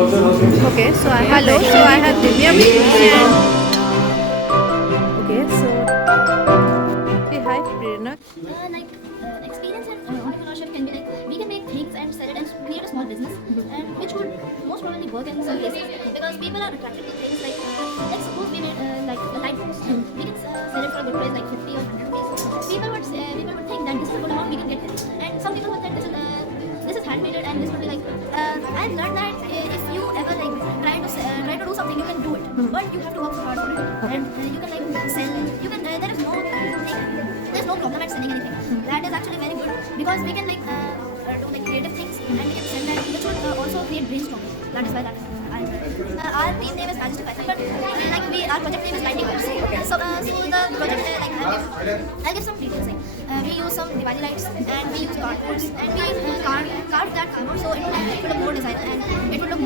Okay, so I have Divya with me and okay, so hey, hi Prerna. Experience in entrepreneurship can be like we can make things and sell it and create a small business and which would most probably work in some cases because people are attracted to things like suppose we made like a light bulb. We can sell it for a good price like 50 or 100 rupees. People would think that this is a good amount we can get this, and some people would think this is handmade and this would be like I've learned that if you ever like try to do something you can do it, but you have to work hard for it and you can like sell you can there's no problem at selling anything. That is actually very good because we can do like creative things and we can sell that, which would also create brainstorming. That is why our team name is Majestic Python, but our project name is Lightning Works. So the project I'll give some details. We use some Diwali lights and we use cardboards and we carve that cardboard so it will look more designer and it will look